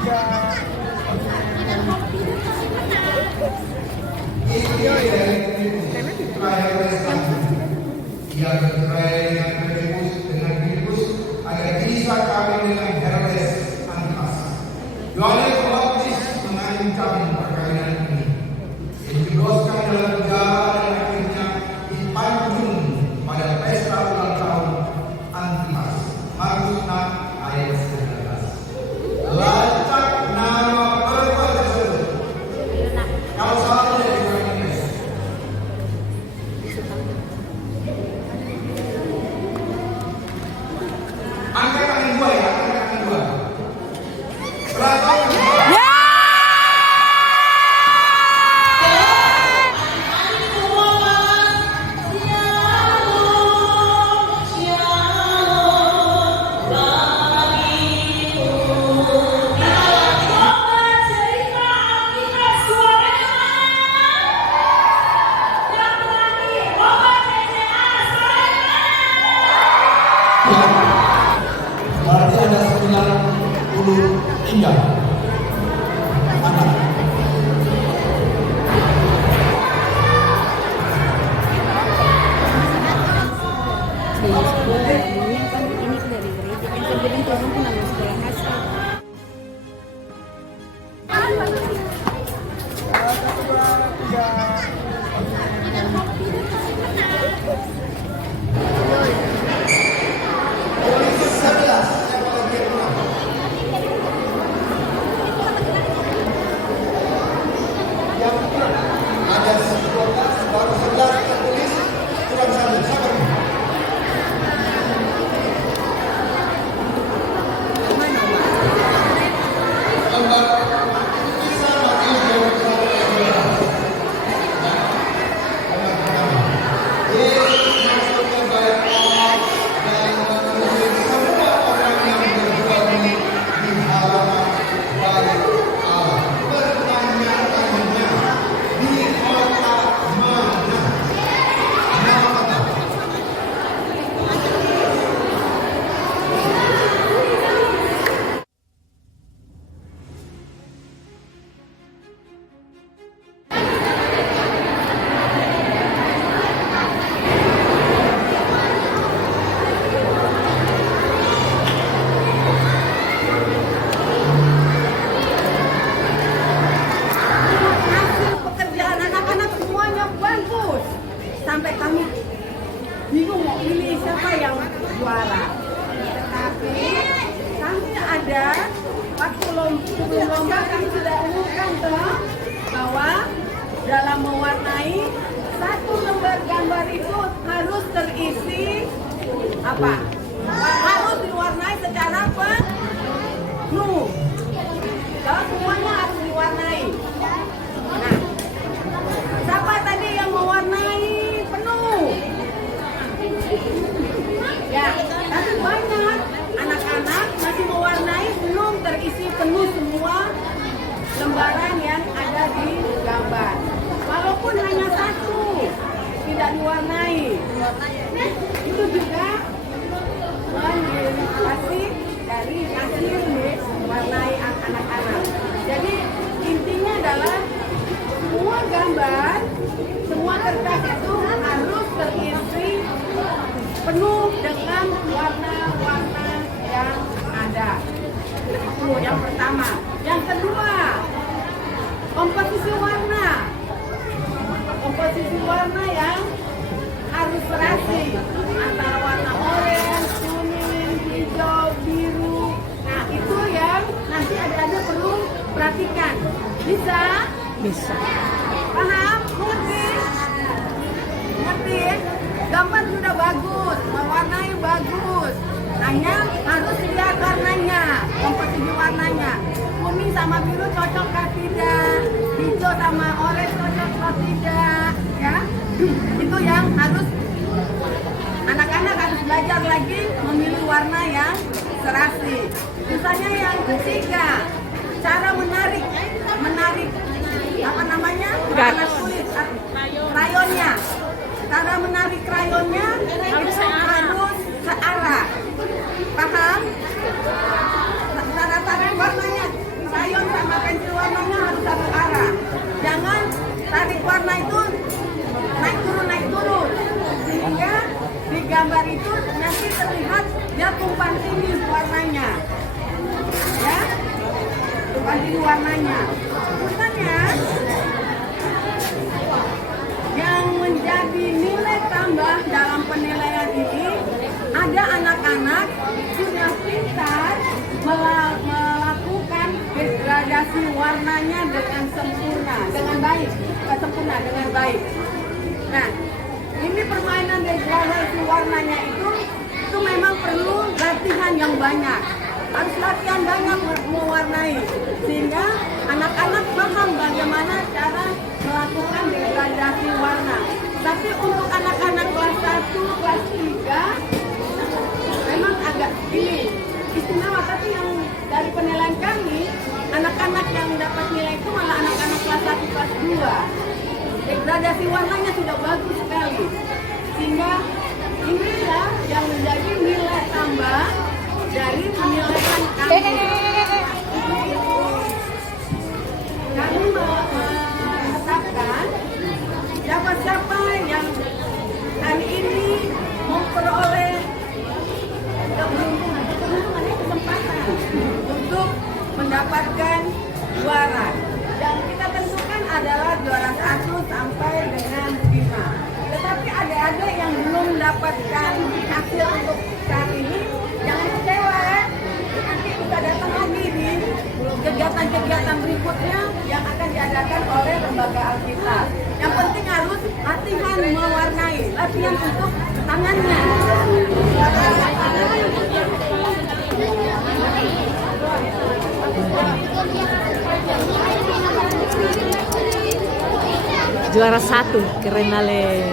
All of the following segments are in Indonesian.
Ia bercerai dengan Filipus agar bisa kawin dengan Herodes Antipas. Yohanes Pembaptis mengancam perkawinan ini. Dijebloskan dalam penjara dan akhirnya dipancung pada pesta ulang tahun Antipas. Markus 6 ayat 19. Lacak nama perempuan tersebut. Kalau salah tidak dikurangi. Angkat tangan dua ya, angkat tangan dua. Berapa? Berarti ada 93. Ada 12, baru 11 tertulis, kurang 1. Sabar. Gambar Kisah Matius 21 ayat 12. Yesus maksudnya baik Allah dan menulis semua orang yang berjuang di halaman baik Allah. Pertanyaannya, di kota mana? Nama kota. Hasil pekerjaan anak-anak semuanya bagus. Sampai kami bingung mau pilih siapa yang juara. Tetapi kami ada waktu sebelum lomba kami sudah umumkan bahwa dalam mewarnai satu lembar gambar itu harus terisi apa? Harus diwarnai secara penuh. Kalau semuanya harus diwarnai. Nah, siapa tadi yang mewarnai penuh? Ya, tapi banyak anak-anak masih mewarnai belum terisi penuh semua lembaran yang ada di gambar. Walaupun hanya satu tidak diwarnai, itu juga mengindikasi dari hasil mewarnai anak-anak. Jadi intinya adalah semua gambar, semua kertas itu harus terisi penuh dengan warna-warna yang ada. Itu yang pertama. Yang kedua, komposisi warna. Komposisi warna yang harus serasi antara warna oranye, kuning, hijau, biru. Nah, itu yang nanti adik-adik perlu perhatikan. Bisa? Bisa. Paham? Ngerti? Ngerti? Gambar sudah bagus, mewarnai bagus. Hanya harus lihat warnanya, komposisi warnanya. Kuning sama biru cocok kah tidak? Hijau sama oranye cocok kah tidak? Ya, itu yang harus anak-anak harus belajar lagi memilih warna yang serasi. Misalnya yang ketiga, cara menarik apa namanya? Warna kulit, krayonnya. Cara menarik krayonnya harus searah. Paham? Cara tarik warnanya dia tumpang tindih warnanya, ya, tumpang tindih warnanya. Makanya yang menjadi nilai tambah dalam penilaian ini ada anak-anak sudah pintar melakukan degradasi warnanya dengan sempurna, dengan baik, sempurna dengan baik. Nah, ini permainan degradasi warnanya itu memang perlu latihan yang banyak. Harus latihan banyak mewarnai sehingga anak-anak paham bagaimana cara melakukan degradasi warna. Tapi untuk anak-anak kelas 1, kelas 3 memang agak ini istimewa, tapi yang dari penilaian kami anak-anak yang dapat nilai itu malah anak-anak kelas 1, kelas 2. Degradasi warnanya sudah bagus sekali. Sehingga inilah yang menjadi nilai tambah dari penilaian kami. Kami menetapkan siapa-siapa yang hari ini memperoleh kesempatan untuk mendapatkan juara. Yang kita tentukan adalah juara 1 sampai dengan 5. Tetapi adik-adik yang belum mendapatkan hasil untuk saat ini, jangan kecewa ya. Nanti kita datang lagi di kegiatan-kegiatan berikutnya yang akan diadakan oleh lembaga Alkitab. Yang penting harus latihan mewarnai, latihan untuk tangannya. Juara 1, keren ale.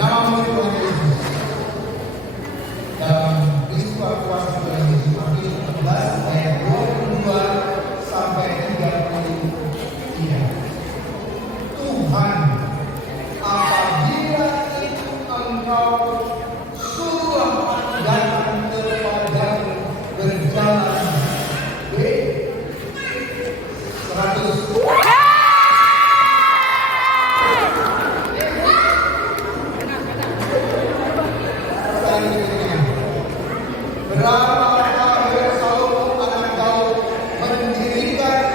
Nama murid Tuhan Yesus. Dalam peristiwa kuasa Tuhan Yesus Matius 14 ayat 22 sampai 33. Tuhan, apabila itu engkau suruh datang kepadamu berjalan 100. Berapa kali Salomo anak Daud mendirikan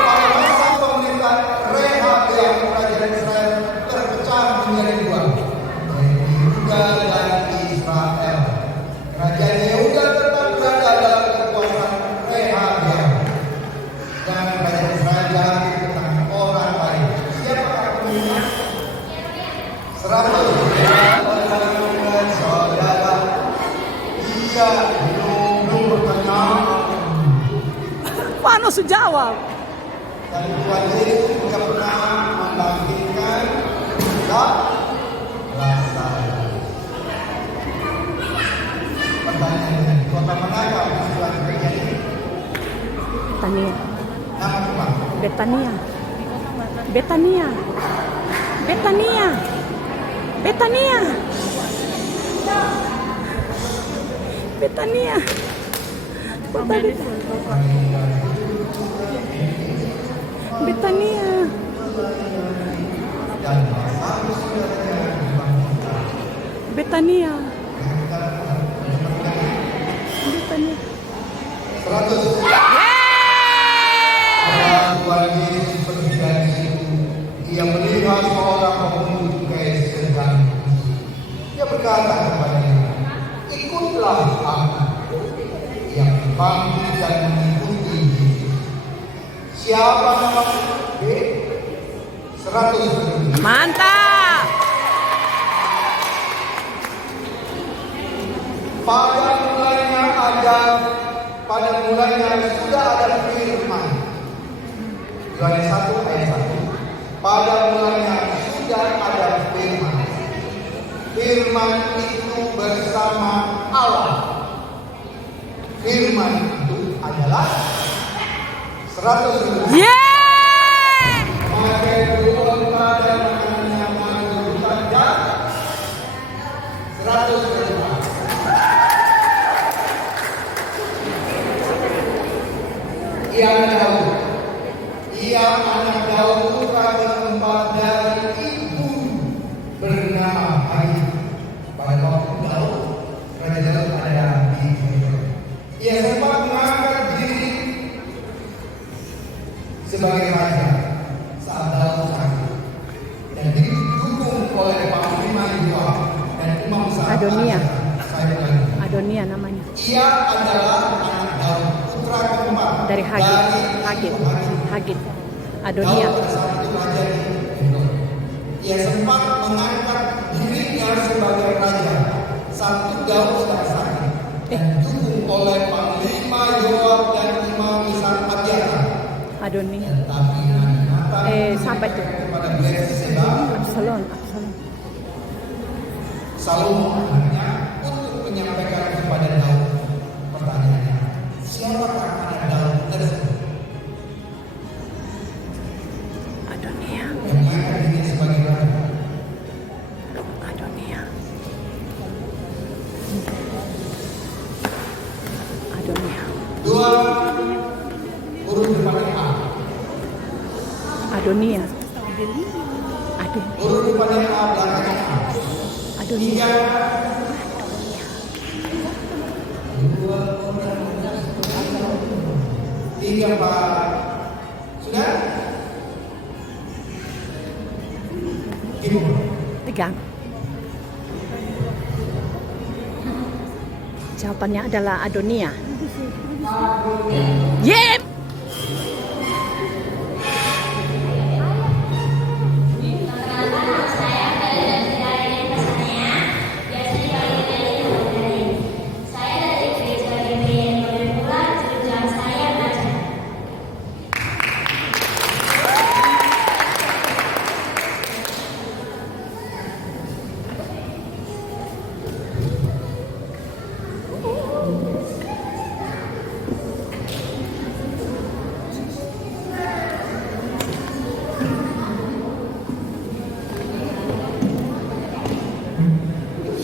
pada masa pemerintahan Rehabeam kerajaan Israel terpecah menjadi dua, Yehuda dan Israel. Kerajaan Yehuda tetap berada dalam kekuasaan Rehabeam dan kerajaan Israel diambil ke tangan orang lain. Siapakah pemimpinnya? 100. Saudara, ia belum bertanya. Paano sejawab? Dan Tuhan Yesus juga pernah membangkitkan Lazarus. Pertanyaan, kota manakah peristiwa terjadi? Betania. Nama Tuhan. Betania. Betania. Betania. Betania. Betania. Kota Betania. Dan Lazarus saudaranya dibangkitkan. Betania. Betania. 100. Tuhan Yesus pergi dari situ. Ia melihat seorang pemungut cukai sedang. Ia berkata kepadanya, ikutlah aku. Ia dipanggil dan mengikuti Yesus. Siapa namamu? 100. Mantap. Pada mulanya sudah ada firman. Yohanes 1 ayat 1. Pada mulanya sudah ada firman. Firman itu bersama Allah. Firman itu adalah 100.000. Yeay! Memakai bulu unta dan makanannya menggunakan jas 100.000. Ia anak Daud putra keempat dari ibu bernama Agit. Pada waktu Daud, Raja Daud ada di Hebron. Ia sempat mengangkat diri sebagai raja saat Daud sakit dan didukung oleh panglima Yoab dan imam besar Adonia. Sayuran. Adonia namanya. Ia adalah anak Daud, putra keempat Dari Hagit. Adonia. Daud pada saat itu raja di Hebron. Ia sempat mengangkat dirinya sebagai raja saat Daud sedang sakit dan didukung oleh panglima Yoab dan imam besar Abiathar. Adonia. Tapi Nathan Sampai tuh. kepada Bathsheba, Absalom. Salomo anaknya untuk menyampaikan kepada Daud. Pertanyaannya, siapakah anak Daud tersebut? Adonia. Yang mengangkat diri sebagai raja. Adonia. Dua huruf depannya A. Adonia. Huruf depannya A, belakangnya A. Adonia. Tiga, Pak. Sudah? Ibu. Pegang. Jawabannya adalah Adonia. Yep.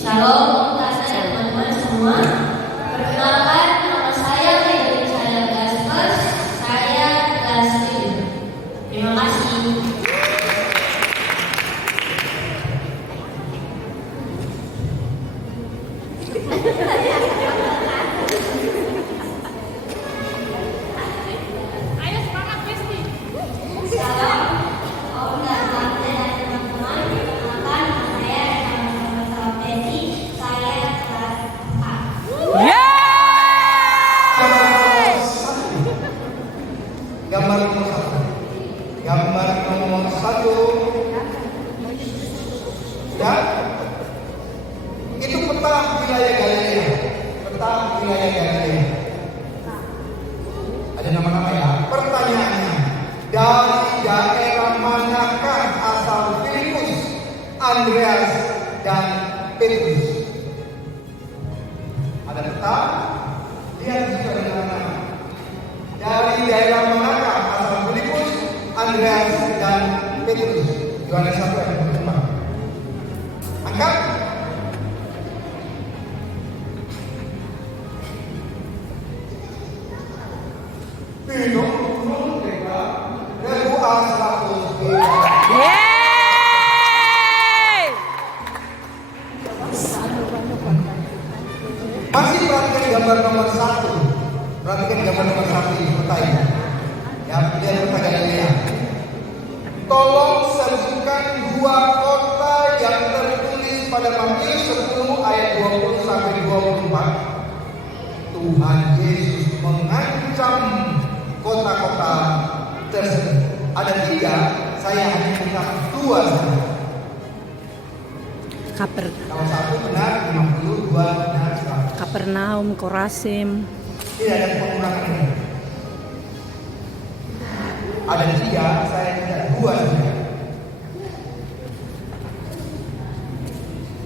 Shalom, kasih teman-teman semua. Perkenalkan, nama saya Febri Cahaya Gaspers. Saya kelas 7. Terima kasih. Ayo semangat, Besti. Salam, Om dan Tante dan teman-teman. Perkenalkan, nama saya sama-sama Besti. Saya kelas 4. Gambar nomor satu. Gambar nomor satu. Ya, itu peta wilayah Galilea. Peta wilayah Galilea. Ada nama-nama ya. Pertanyaannya, dari daerah manakah asal Filipus, Andreas, dan Petrus? Ada peta. Lihat juga ada nama-nama. Dari daerah manakah asal Filipus, Andreas, dan Petrus? Yohanes 1 ayat 25. Angkat. Pinung mereka Rebuah 100. Yeay! Masih perhatikan gambar nomor 1. Perhatikan gambar nomor 1 di peta ini. Ya, lihat peta Galilea. Tolong sebutkan dua kota yang tertulis pada Matius 10 ayat 20 sampai 24. Tuhan Yesus mengancam kota-kota tersebut. Ada 3, saya hanya minta 2 saja. Kalau 1 benar 50, 2 benar 100. Kapernaum, Korasim. Tidak ada pengurangan ini. Ada 3, saya tidak 2 saja.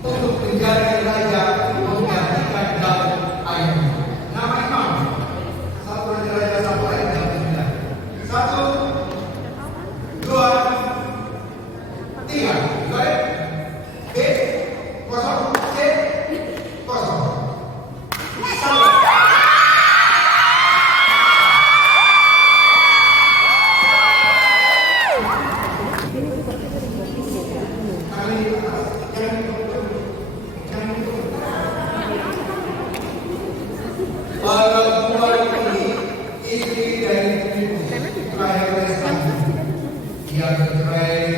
Untuk menjadi raja menggantikan Daud ayat. Nama imam. Satu raja, satu ayat Daud 9. 2, 3. Baik. B, kosong. C, kosong. Para buah ini istri dari Filipus terakhir Lestari. Ia bercerai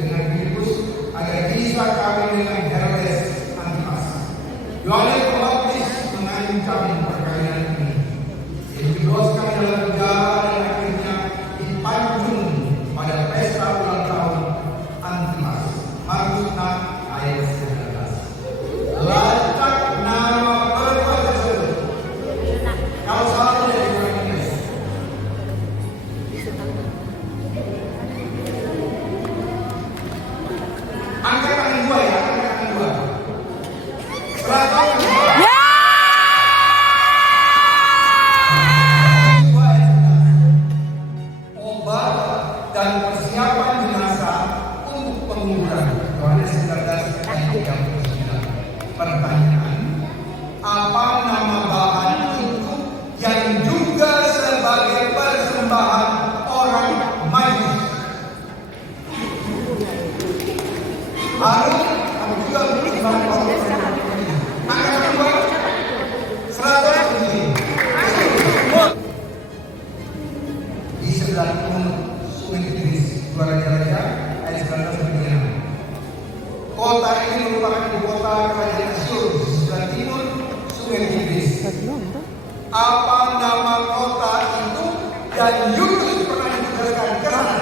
dengan Filipus agar bisa kawin dengan Herodes Antipas. Yohanes Pembaptis mengancam perkawinan ini. Ia dijebloskan dalam penjara dan akhirnya dipancung pada pesta ulang tahun Antipas. Markus 6 ayat 19. Lacak nama perempuan tersebut. Kalau salah dari Yohanes. Angkat tangan dua ya, angkat tangan dua. Serahkan dua. Obat dan persiapan jenazah untuk penguburan. Yohanes 19 ayat 39. Pertanyaan, apa nama bahan itu yang juga sebagai persembahan orang Majus? Harus kamu juga persembahan orang Majus. Angkat kedua, 100 kunci. Di sebelah timur Sungai Tigris, 2 Raja-Raja ayat 19-26. Kota ini merupakan ibu kota kerajaan Asyur di sebelah timur Sungai Tigris. Apa nama kota itu dan Yunus pernah ditugaskan ke sana?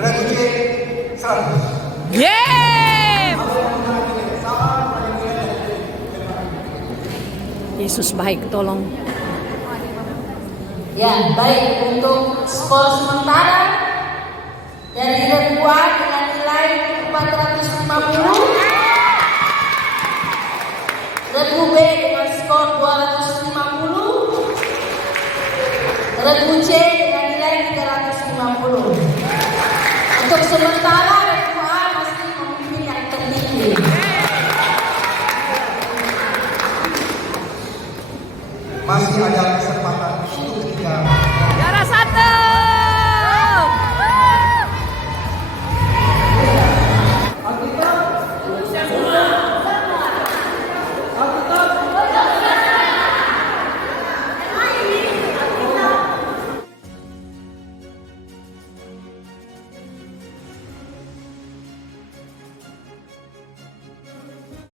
Regi 100. Yeay! Yesus baik, tolong. Ya, baik, untuk skor sementara dari kedua dengan nilai 450